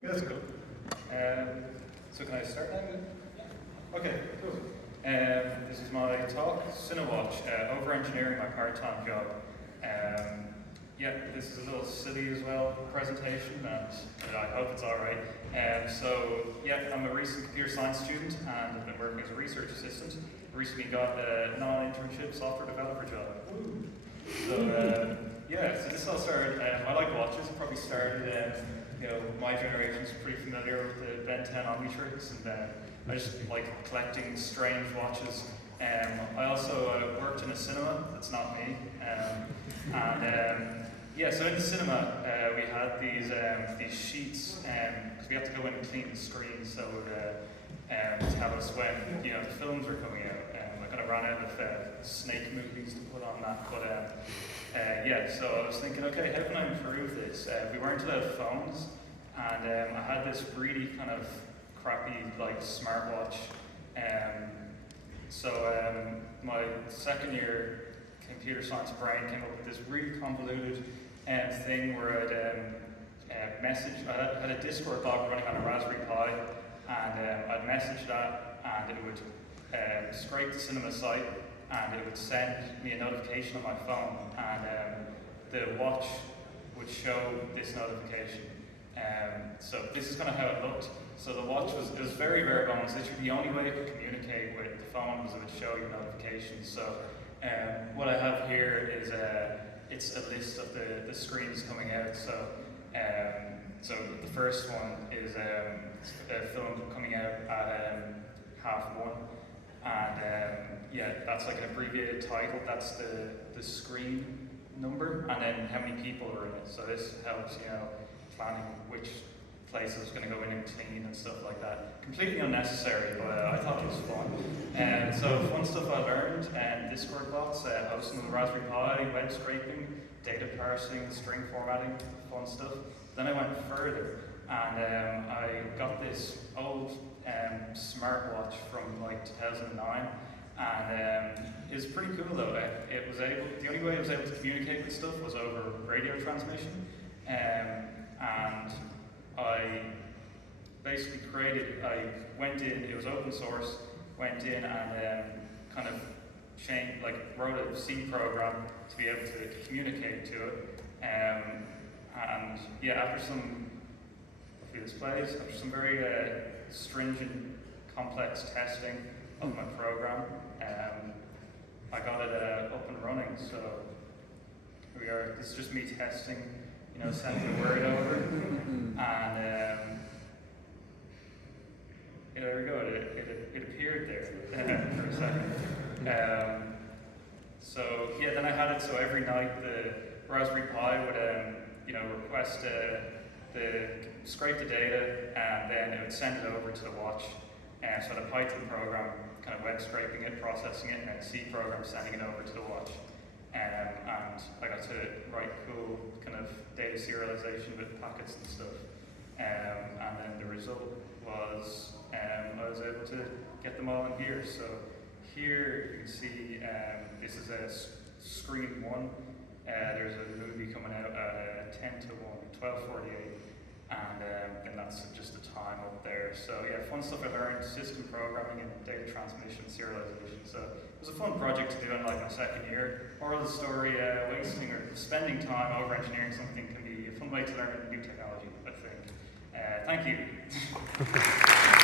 That's cool. So can I start now? Okay, cool. This is my talk, Cinewatch, Overengineering, my part-time job. Yeah, this is a little silly as well, presentation, and I hope it's alright. So, yeah, I'm a recent computer science student, and I've been working as a research assistant. Recently got a non-internship software developer job. So, yeah, so this all started, I like watches. It probably started, my generation's pretty familiar with the Ben 10 Omnitrix, and I just like collecting strange watches. I also worked in a cinema. That's not me. Yeah, so in the cinema we had these sheets because we had to go in and clean the screen, so to tell us when the films were coming out. I kind of ran out of snake movies to put on that, but yeah. So I was thinking, okay, how can I improve this? We weren't allowed phones, and I had this really kind of crappy like smartwatch. So my second year computer science brain came up with this really convoluted thing where I'd message. I had a Discord bot running on a Raspberry Pi, and I'd message that, and it would scrape the cinema site, and it would send me a notification on my phone, and the watch would show this notification. So this is kind of how it looked. So the watch was very bare bones. Literally the only way it could communicate with the phone was it would show you notifications. So what I have here is it's a list of the screens coming out. So so the first one is a film coming out at 1:30, and yeah, that's like an abbreviated title. That's the screen number, and then how many people are in it. So this helps planning which place is going to go in and clean and stuff like that. Completely unnecessary, but I thought it was fun. So fun stuff I learned, Discord bots, hosting on the Raspberry Pi, web scraping, data parsing, string formatting, fun stuff. Then I went further, and I got this old smartwatch from like 2009, and it was pretty cool though. The only way I was able to communicate with stuff was over radio transmission, and I basically I went in, it was open source, went in and kind of wrote a C program to be able to communicate to it. And yeah, after a few displays, after some very stringent, complex testing of my program, I got it up and running. So here we are. This is just me testing, sending the word over, and there we go. It appeared there for a second. So yeah, then I had it so every night the Raspberry Pi would request scrape the data, and then it would send it over to the watch. So the Python program kind of web scraping it, processing it, and then C program sending it over to the watch. And I got to write cool kind of data serialization with packets and stuff. And then the result was I was able to get them all in here. So here you can see this is a screen 1. There's a movie coming out at 10 to 1, 12:48, and that's just the time up there. So yeah, fun stuff I learned, system programming and data transmission, serialization. So it was a fun project to do in like my second year. Moral of the story, wasting or spending time over engineering something can be a fun way to learn new technology, I think. Thank you.